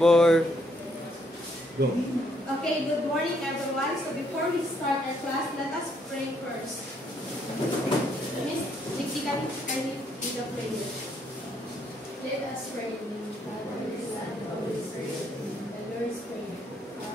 4. Go. Okay, good morning everyone. So before we start our class, let us pray first. Miss Dixie, can you lead the prayer? Let us pray in the name of the Father, the Son, and the Holy Spirit. The Lord's Prayer.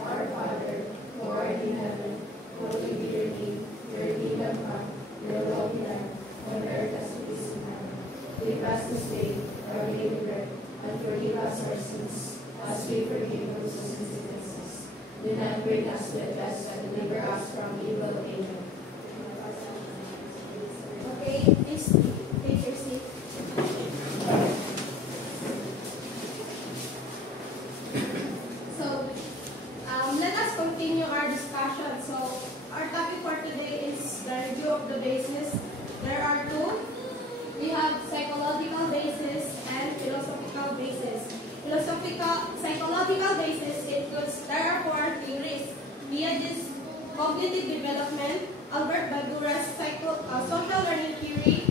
Our Father, who art in heaven, hallowed be your name. Your kingdom come, your will be done, on earth as it is in heaven. Give us this day our daily bread, and forgive us our sins, as we forgive those who sin against us. Do not bring us to the test, but deliver us from evil. Amen. Okay, please take your seat. So, let us continue our discussion. So, our topic for today is the review of the bases. There are two. We have psychological basis and philosophical basis. Psychological basis includes there are four theories: Piaget's cognitive development, Albert Bandura's social learning theory,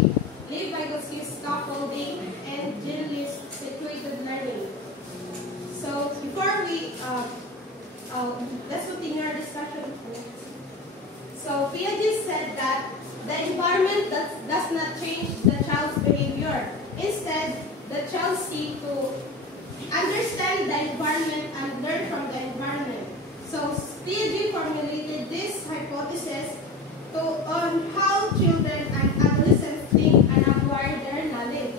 Lev Vygotsky's scaffolding, and Jean Lee's situated learning. So before we let's continue our discussion. So Piaget said that the environment does not change the child's behavior. Instead, the child seeks to understand the environment and learn from the environment. So Piaget formulated this hypothesis on how children and adolescents think and acquire their knowledge.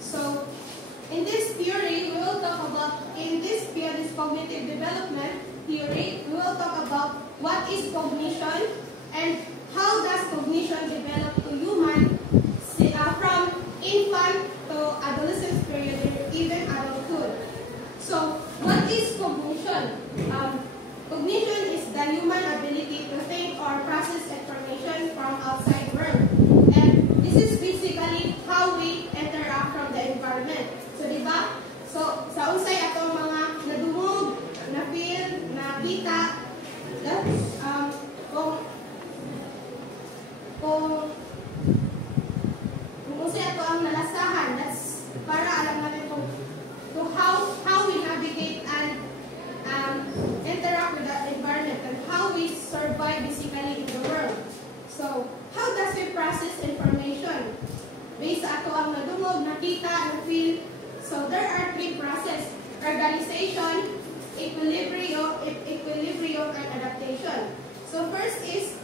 So in this theory, we will talk about, in this Piaget's cognitive development theory, we will talk about what is cognition and how does cognition develop to human from infant to adolescence period and even adulthood. So what is cognition? Cognition is the human ability to think or process information from outside world. And this is basically how we interact from the environment. So, diba? So, sa unsay atong mga nadungog, na-feel, nakita, kung unsay ato ang nalasahan, that's para alam natin kung how we navigate and interact with the environment and how we survive basically in the world. So, how does we process information? Based sa ato ang nadungog, nakita, na-feel. So, there are three processes: organization, equilibrium, and adaptation. So, first is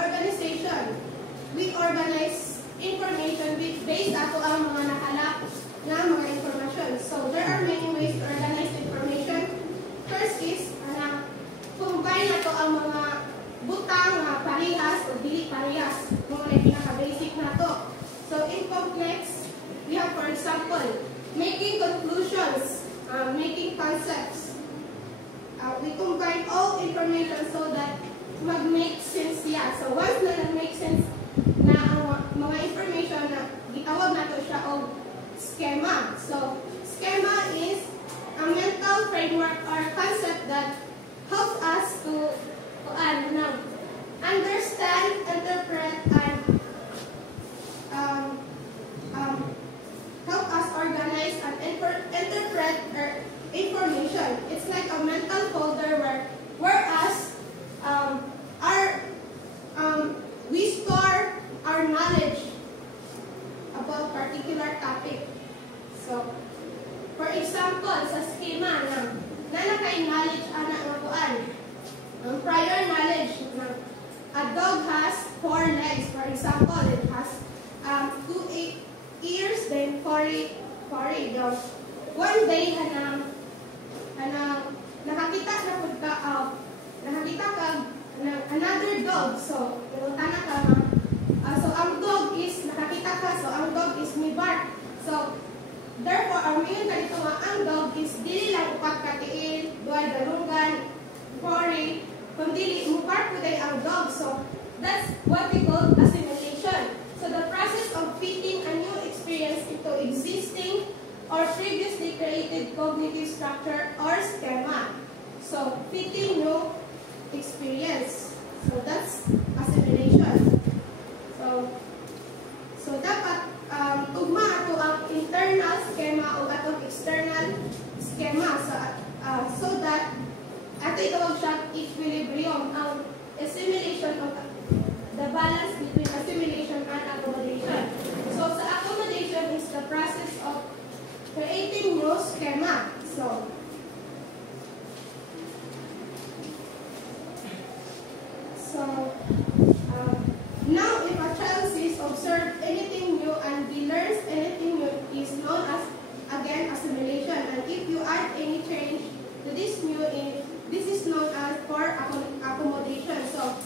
organization. We organize information based ato ang mga nakalap na mga information. So, there are many ways to organize information. First is, combine nato ang mga butang na parehas o dili parehas. Mga na pinaka-basic na to. So, in complex, we have, for example, making conclusions, making concepts. We combine all information so that mag-make sense siya. So, once na nag-make sense na ang mga information na gitawag nato siya o schema. So, schema is a mental framework or concept that helps us to understand, interpret, and help us organize and interpret information. It's like a mental folder whereas we store our knowledge about particular topic. So, for example, sa schema na naka-knowledge ana nga kuan. Ang prior knowledge na a dog has 4 legs. For example, it has 2 ears, then 4 dogs. One day, nakakita ka another dog. So, nangutana ka so ang dog is nakakita ka. So, ang dog is may bark. So, therefore, ang mayon ka dito nga, ang dog is dili lang upat katiin, duay dalungan, 4, kundi mubark ko day ang dog. So, that's what we call assimilation. So, the process of fitting a new experience into existing or previously created cognitive structure or schema. So, fitting new experience. So, that's assimilation. So dapat ugma ato ang internal schema o atong external schema. schema. Now if a child sees, observe anything new and he learns anything new is known as, again, assimilation. And if you add any change to this new, this is known as for accommodation. So,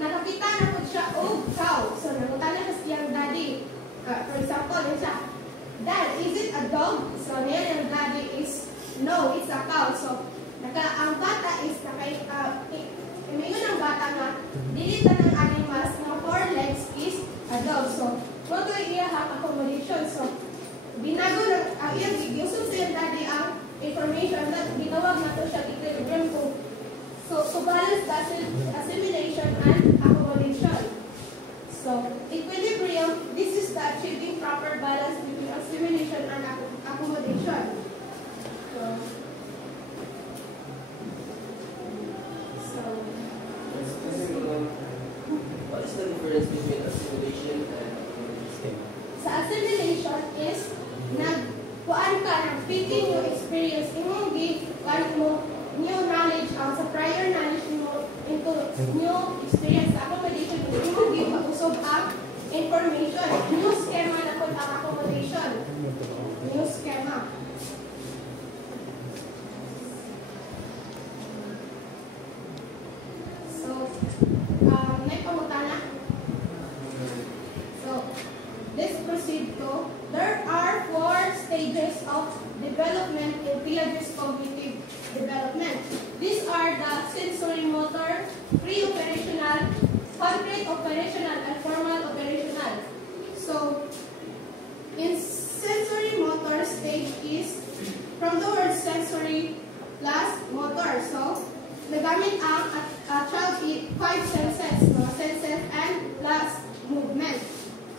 nakakita na po siya, oh, cow. So, nangutan na siya siyang daddy. For example, siya, Dad, is it a dog? So, niya yung daddy is, no, it's a cow. So, ang bata is, imingon ang bata nga, dilitan ng animals na 4 legs is a dog. So, what do iya have accommodation? So, binago ng, iyang gigusog sa yung daddy ang information na ginawag na to siya equilibrium ko. So, to balance the assimilation and accommodation. So, equilibrium, this is the achieving proper balance between assimilation and accommodation. What is the difference between assimilation and accommodation? Sa assimilation is kuan ka nag-fitting yung experience imong kuan mo new knowledge sa prior knowledge mo into new experience. Sa accommodation imong giusog ang information. New schema na pud ang accommodation. New schema. Let's proceed to, there are 4 stages of development in Piaget's cognitive development. These are the sensory motor, pre-operational, concrete operational, and formal operational. So, in sensory motor stage is, from the word sensory plus motor. So, nagamit ang child 5 senses, mga senses, and plus movement.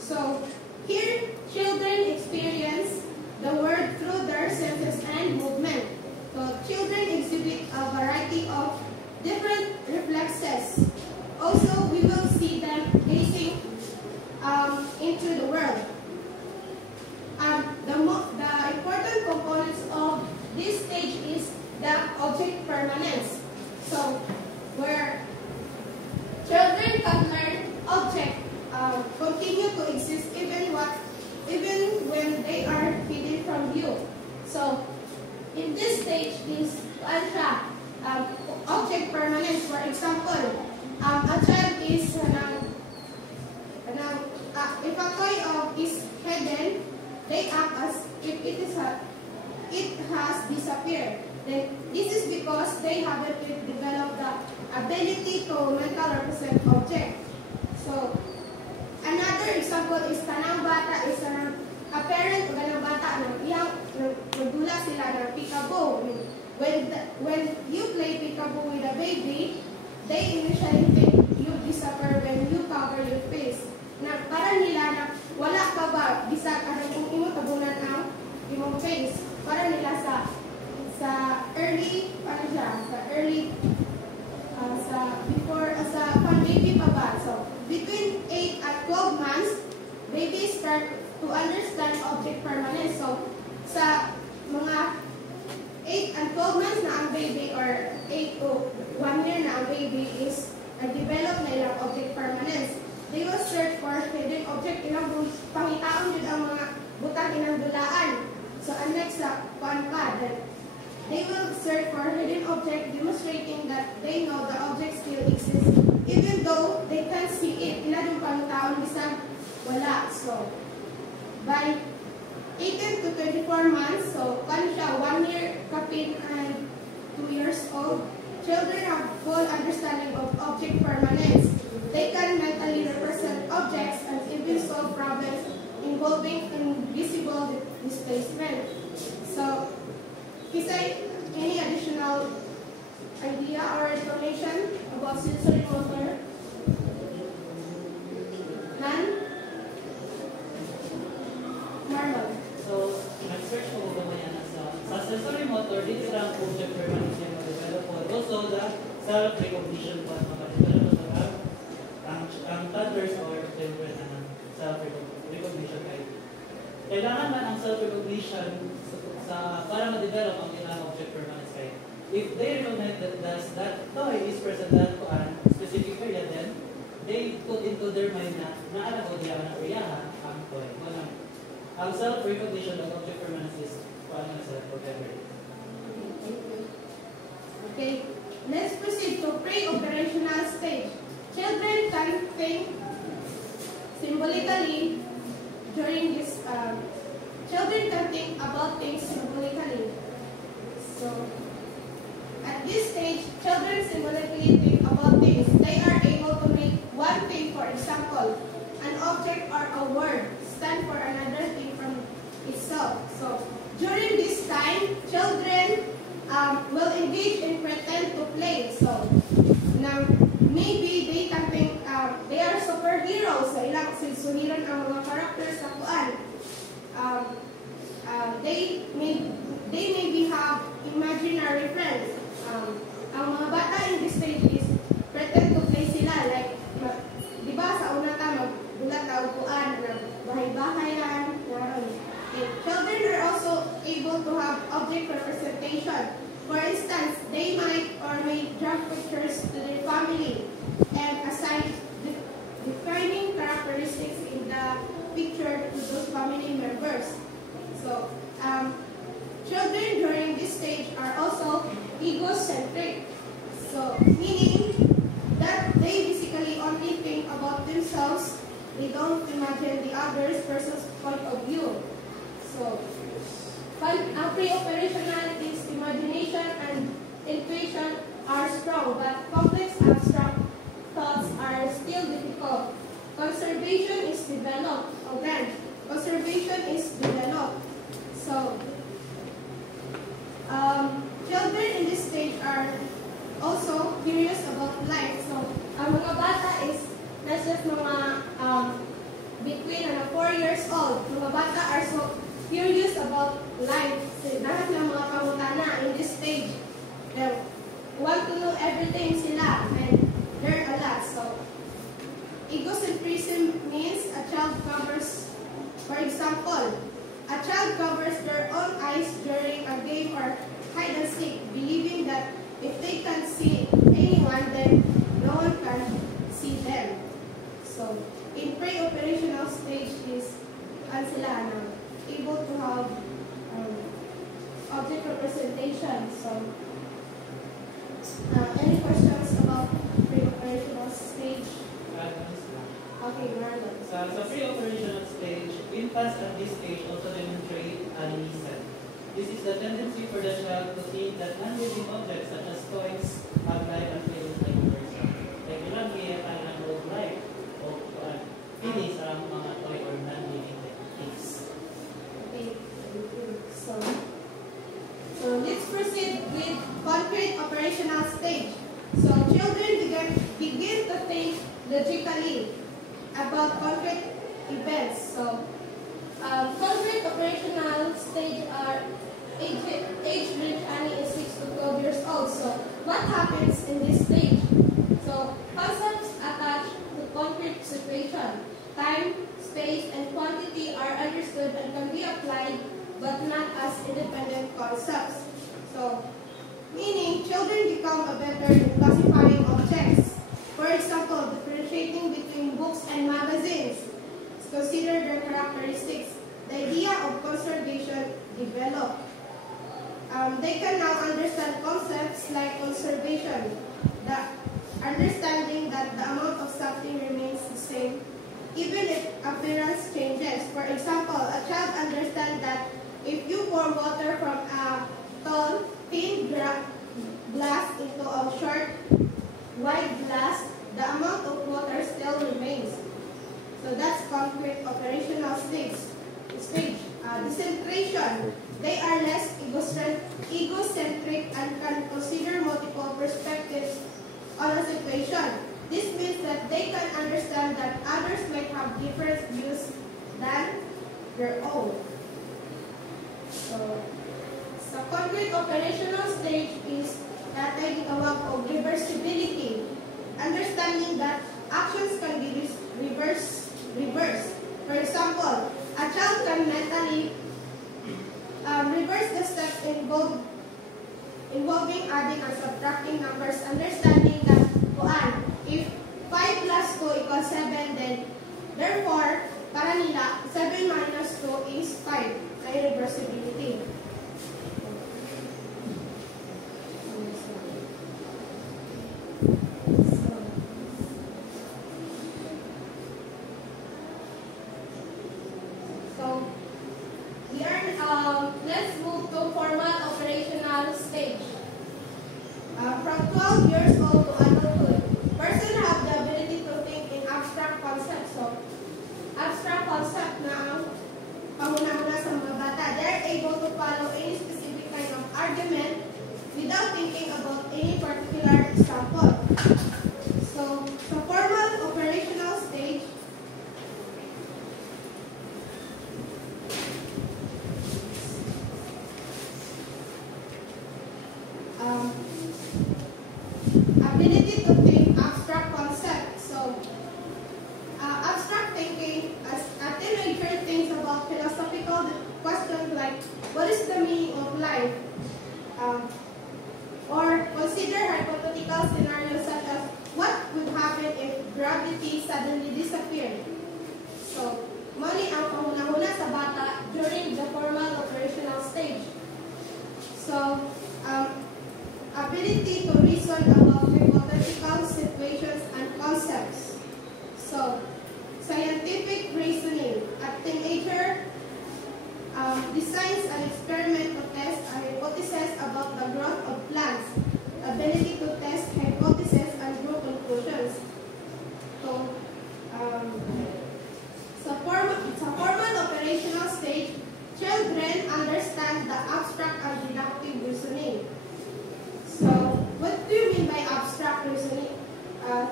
So, here, children experience the world through their senses and movement. So, children exhibit a variety of different reflexes. Also, we will see them gazing into the world. The important components of this stage is the object permanence. So, where children can learn object continue to exist even when they are hidden from view. So, in this stage is object permanence. For example, a child is if a toy is hidden, they act as if it has disappeared. Then this is because they haven't developed the ability to mentally represent object. So, another example is kanang bata is a parent o kanang bata nagdula sila ng peekaboo. When you play peekaboo with a baby, they initially think you disappear when you cover your face. Na para nila na wala ka ba bisag kung imo tabunan ang imong face. Para nila sa early baby pa ba. So between 8 at 12 months, babies start to understand object permanence. So sa mga 8 and 12 months na ang baby or 8 to 1 year na ang baby is develop na ilang object permanence. They will search for hidden object. Ilang pangitaon yun ang mga butang ilang dulaan. So next sa pad, they will search for hidden object, demonstrating that they know the object still exists even though they can't see it. Ilan yung pangitaon bisag wala. So by 18 to 24 months, so kan siya 1 year kapin and 2 years old, children have full understanding of object permanence. They can mentally represent objects and even solve problems involving invisible displacement. So, Kisay, any additional idea or information about sensory motor? None? Marlon. So, nag-search ko ba yan sa sensory motor, dito lang object permanence yung ma-develop po. Also, the self-recognition po ma-develop sa ang toddlers or children na self-recognition kahit. Kailangan man ang self-recognition sa para ma-develop ang ilang object permanence kay if they recognize that toy is present that kuan specific area, then they put into their mind na naala ko diya na area ang toy. Wala. Ang self-recognition of object permanence is kuan na sa vocabulary. Okay, let's proceed to pre-operational stage. Children can think symbolically during this. Children can think about things symbolically. So, at this stage, children symbolically think about things. They are able to make one thing, for example, an object or a word stand for another thing from itself. So, during this time, children will engage in pretend to play. So, now, maybe they can think they are superheroes. Sa ilang silsuliran ang mga characters sa kuan. They maybe have imaginary friends. Ang mga bata in this stage is pretend to play sila. Like, di ba sa una ta, magbulat na upuan, bahay-bahay lang. Children are also able to have object representation. For instance, they might or may draw pictures to their family and assign defining characteristics in the picture to those family members. So, children during this stage are also egocentric. So, meaning that they basically only think about themselves. They don't imagine the other person's point of view. So, pre-operational is imagination and intuition are strong, but complex abstract thoughts are still difficult. Conservation is developed. Again, conservation is developed. So, children in this stage are also curious about life. So, ang mga bata is not just mga between 4 years old. Mga bata are so curious about life. So, lahat ng mga pangutana in this stage. They want to know everything sila and learn a lot. So, egocentrism means a child covers, for example, a child covers their own eyes during a game or hide and seek, believing that if they can see anyone, then no one can see them. So, in pre-operational stage is sila able to have object representation. So, any questions about pre-operational stage? Okay, Marlon. Sa pre-operational stage, infants at this stage also demonstrate animism. This is the tendency for the child to think that non-living objects such as toys have life and play with like a person. Like ilang may old life o feelings sa mga toy or non-living things. Okay, so let's proceed with concrete operational stage. So children begin to think logically about concrete events. So, concrete operational stage are age range only is 6 to 12 years old. So, what happens in this stage? So, concepts attached to concrete situation, time, space, and quantity are understood and can be applied, but not as independent concepts. So, meaning children become better in classifying objects. For example, differentiating between books and magazines. Consider their characteristics. The idea of conservation developed. They can now understand concepts like conservation, the understanding that the amount of something remains the same, even if appearance changes. For example, a child understands that if you pour water from a tall, thin glass into a short, wide glass, the amount of water still remains. So that's concrete operational stage. Decentration. They are less egocentric and can consider multiple perspectives on a situation. This means that they can understand that others might have different views than their own. So, sa concrete operational stage is tatay gitawag og reversibility. Understanding that actions can be reversed. For example, a child can mentally reverse the involving adding and subtracting numbers, understanding that if 5 plus 2 equals 7, then therefore, para nila, 7 minus 2 is 5 na irreversibility. Let's move to formal operational stage. From 12 years old to adulthood, person have the ability to think in abstract concepts. So, abstract concept na ang panguna-una sa mga bata. They're able to follow any specific kind of argument without thinking about any particular example. So, sa formal operational stage, ability to think abstract concepts. So, abstract thinking as a teenager thinks about philosophical questions like what is the meaning of life, or consider hypothetical scenarios such as what would happen if gravity suddenly disappeared. So, mali ang panguna-una sa bata during the formal operational stage. So, ability to reason about hypothetical situations and concepts. So, scientific reasoning. A teenager designs an experiment to test a hypothesis about the growth of plants. Ability to test hypotheses and draw conclusions. So, sa formal operational stage, children understand the abstract and deductive reasoning. So, what do you mean by abstract reasoning?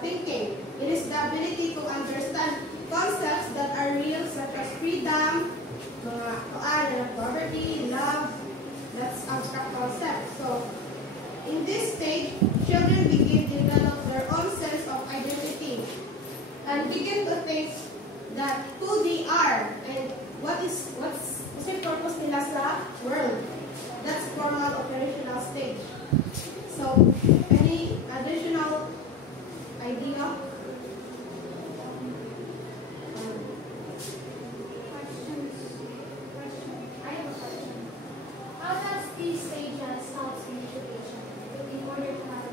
Thinking. It is the ability to understand concepts that are real, such as freedom, poverty, love. That's abstract concepts. So, in this stage, children begin to develop their own sense of identity and begin to think that who they are and what's the purpose nila sa world. That's formal operational stage. So, any additional idea? I have a question. How does these stages help in education in order to have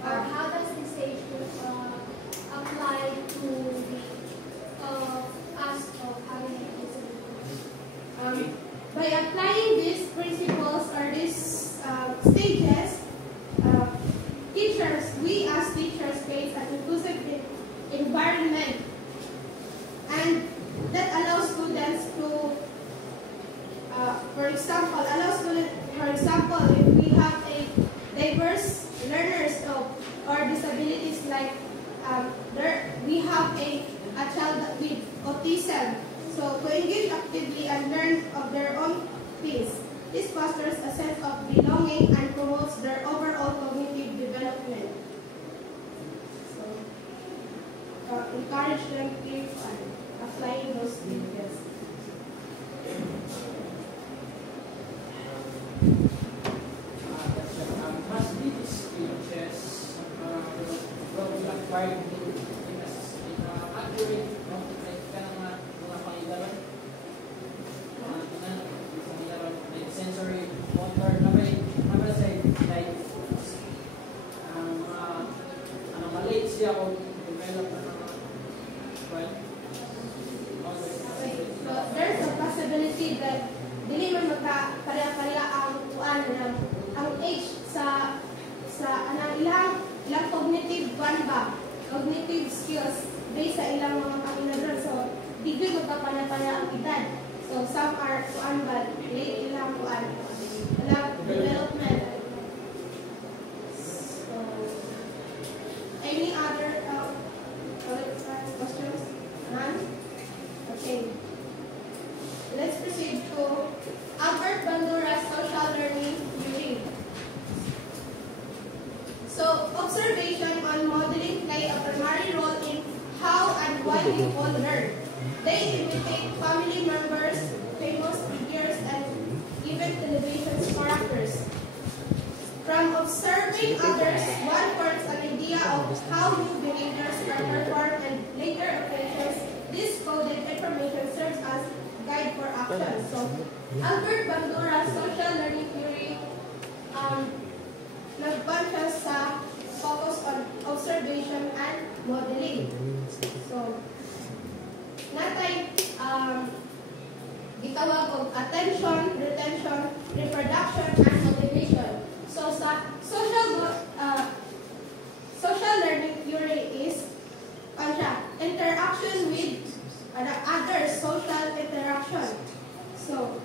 or how does this stage apply to the ask of having a disability? By applying these principles or these stages, we as teachers create an inclusive environment, and that allows students to, for example, if we have a diverse learners or disabilities like we have a child with autism. So, to engage actively and learn of their own pace, this fosters a sense of belonging and promotes their overall cognitive development. So, encourage them to keep applying those stages. Must these stages will be acquired in accurate sensory motor na say like malate siya o develop well. So there's a possibility that dili man magka-pareha-pareha ang age sa ilang cognitive cognitive skills based sa ilang mga kaminadron. So di gyud magka-pareha-pareha ang edad. So some are but ilang development. So any other questions? None? Okay. Let's proceed to Albert Bandura's social learning theory. So, observation on modeling play a primary role in how and why people learn. They imitate family members, famous figures, and observing others, one forms an idea of how new behaviors are performed and later occasions. This coded information serves as guide for action. So, Albert Bandura's social learning theory, nagban siya sa focus on observation and modeling. So, natay gitawag og attention, retention, reproduction, and motivation. So, sa social learning theory is interaction with other social interaction. So,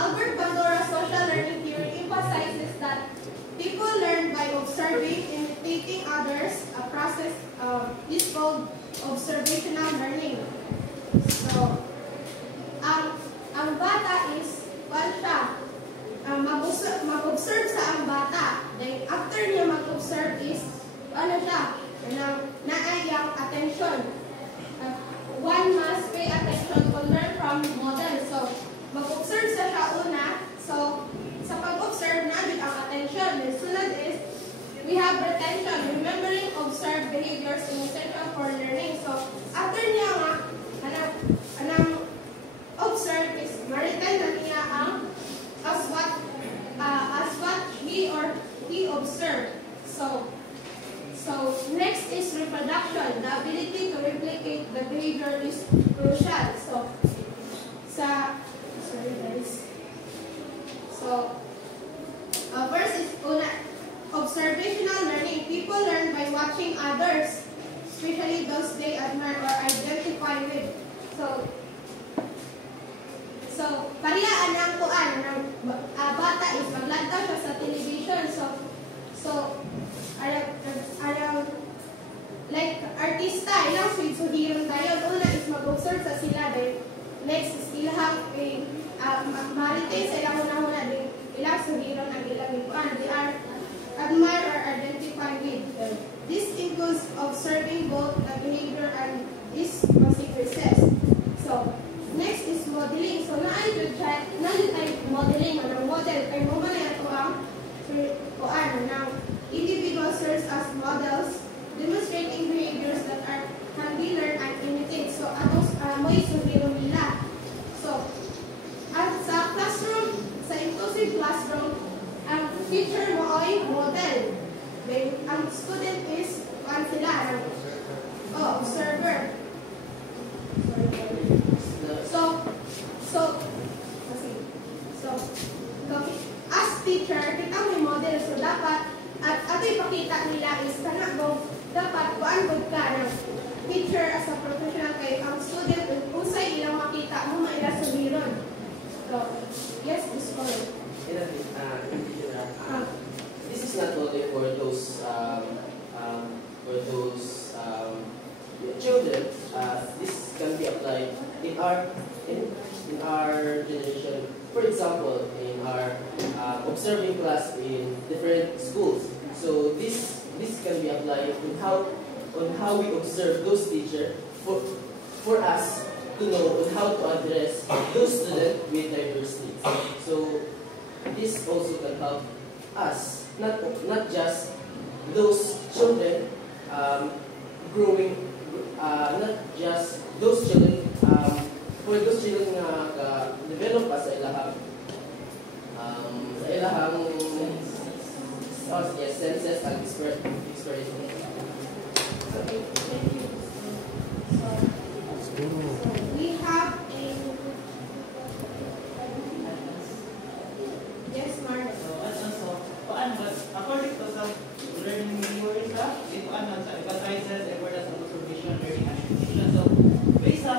Albert Bandura's social learning theory emphasizes that people learn by observing, imitating others. A process is called observational learning. So, ang bata is, mag-observe sa ang bata. Then, after niya mag-observe is, naayang attention. One must pay attention to learn from model. So, mag-observe sa siya una. So, sa pag-observe, namin ang attention. Then, sunod is, we have retention. Remembering observed behaviors is essential for learning. So, after niya nga, observe is, ma-retain na niya ang as what he or he observed. So next is reproduction. The ability to replicate the behavior is crucial. So, first is observational learning. People learn by watching others, especially those they admire or identify with. So, pariyaan ng kuan ng bata is maglantaw siya sa television. So, like artista, ilang suhiron tayo. Una is mag-observe sa sila. Then, next is ilang marites sa ilang una-una. Then, ilang suhiron ang ilang kuan. They are admire or identify with. This includes observing both the behavior and its consequences. So, next is modeling. So, naayod tayo modeling. Anong model? Kaya mo man ito ang individual serves as models, demonstrating behaviors that can be learned and imitated. So, atong mo'y sumiro nila. So, at sa classroom, sa inclusive classroom, ang teacher mo ay model. Then, ang student is, observer. So, as teacher, kita may model. So, dapat, at ato ipakita nila is, dapat, kuan ka ng teacher as a professional kay ang student, kung sa ilang makita mo, maila sa biron. So, yes, this one. This is not only for those children. This can be applied in our generation. For example, in our observing class in different schools. So this can be applied on how we observe those teachers for us to know on how to address those students with diverse needs. So this also can help us, not just those children growing, not just those children, for those children na develop pa sa ilahang senses and experience. Okay, thank you. So we have a yes, Mark. According to some learning theories, ito sa emphasizes importance of observation, learning, and education. So, based sa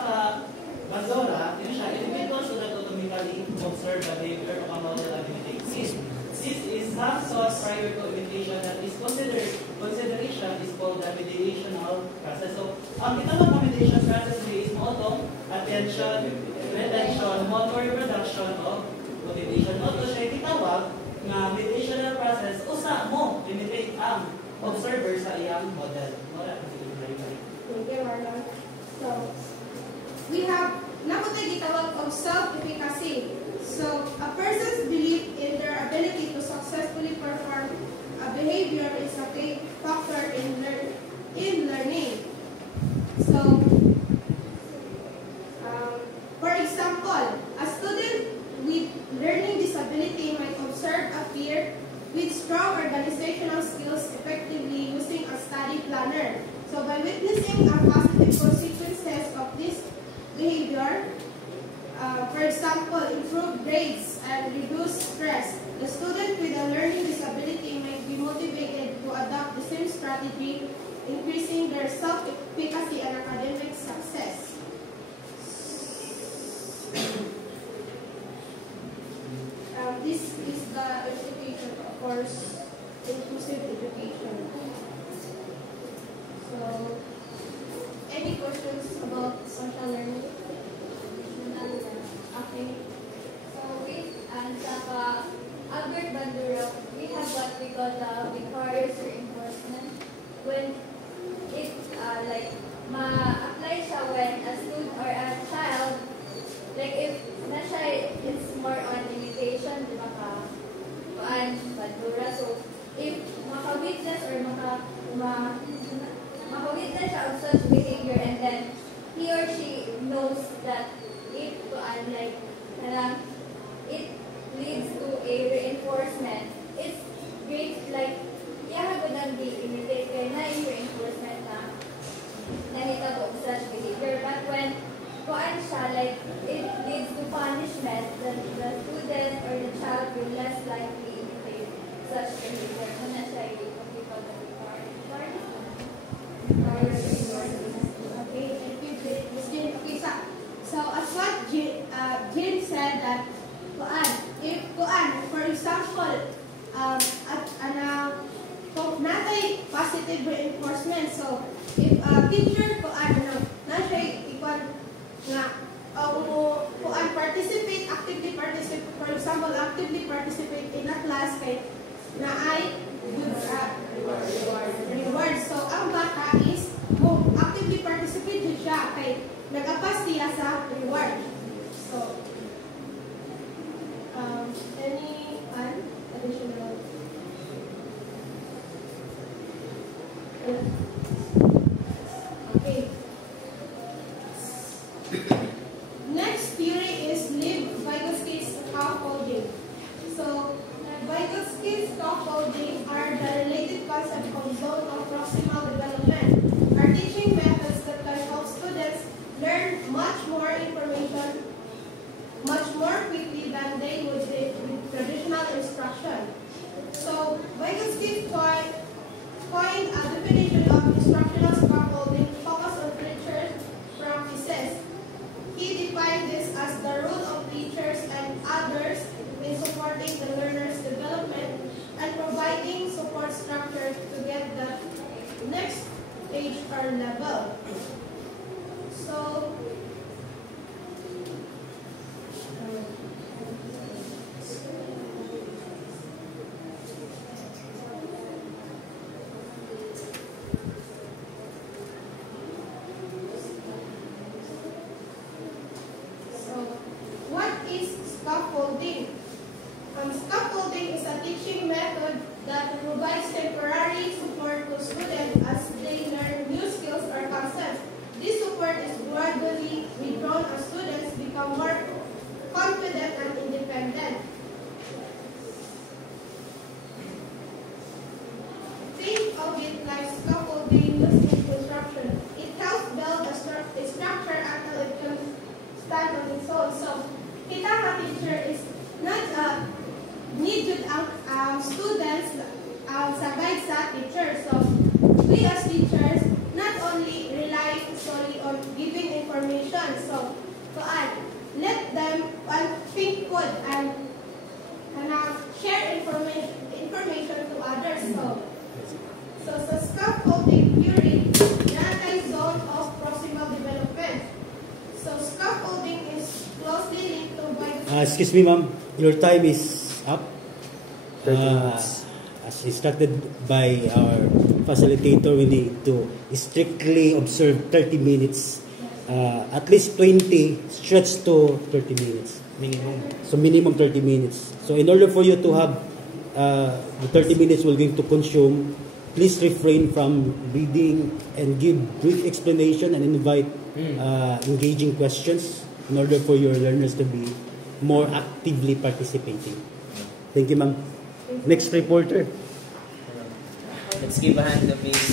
Bandura, individuals should automatically observe the behavior of a model and imitate. This is not sought prior to imitation that is consideration is called the mediational process. So, ang itawag na mediation process is motor, attention, retention, motor reproduction, o motivation. Motor siya itawag na mediational process, usa mo imitate ang observer sa iyang model. Thank you, Marlon. So, we have, napatay gitawag of self-defeating So, a person's belief in their ability to successfully perform a behavior is a key factor in learning. So, for example, a student with learning disability might observe a peer with strong organizational skills effectively using a study planner. So by witnessing a positive consequences of this behavior, for example, improved grades and reduced stress, the student with a learning disability might be motivated to adopt the same strategy, increasing their self-efficacy and academic success. This is the education, of course, inclusive education. So, any questions about social learning? Okay. So with Albert Bandura, we have what we call the vicarious reinforcement. When it ma-apply siya when a student or a child, like if na siya, it's more on imitation, di ba ka? Bandura. So if maka-witness or maka-witness siya of such behavior, and then he or she knows that if it leads to a reinforcement, it's great, like, would be imitated na yung reinforcement na nahitabo such behavior. But when like, it leads to punishment, the student or the child will less likely imitate such behavior. Muna siya yung what we call the Okay, thank you, Ms. Jin. Okay, so as what Jin said, that for example, natay positive reinforcement. So if a teacher actively participate in a class kay na ay good reward. So ang bata is actively participate din siya kay nagapas siya sa reward. So any additional? Okay. Next theory is Lieb-Vygotsky scaffolding. So Vygotsky scaffolding are the related concept of zone of proximal development, are teaching methods that can help students learn much more information much more quickly than they would with traditional instruction. So Vygotsky coined a definition of instructional scaffolding focused on teachers' practices. He defined this as the role of teachers and others in supporting the learner's development and providing support structure to get the next stage or level. So, what is scaffolding? Scaffolding is a teaching method that provides temporary support to students as they learn new skills or concepts. This support is gradually withdrawn as students become more confident and independent. Think of it like scaffolding used in construction. It helps build a structure until it can stand on its own. So, kita nga teacher is not needed ang students sabay sa teacher. So, we as teachers not only rely solely on giving information. So, let them think good and share information to others. So sa scaffolding theory, natay zone of proximal development. So scaffolding is closely linked to excuse me, ma'am. Your time is up. As instructed by our facilitator, we need to strictly observe 30 minutes. At least 20, stretch to 30 minutes. Minimum. So minimum 30 minutes. So in order for you to have the 30 minutes we're going to consume, please refrain from reading and give brief explanation and invite engaging questions in order for your learners to be more actively participating. Thank you, ma'am. Next reporter. Let's give a hand to Miss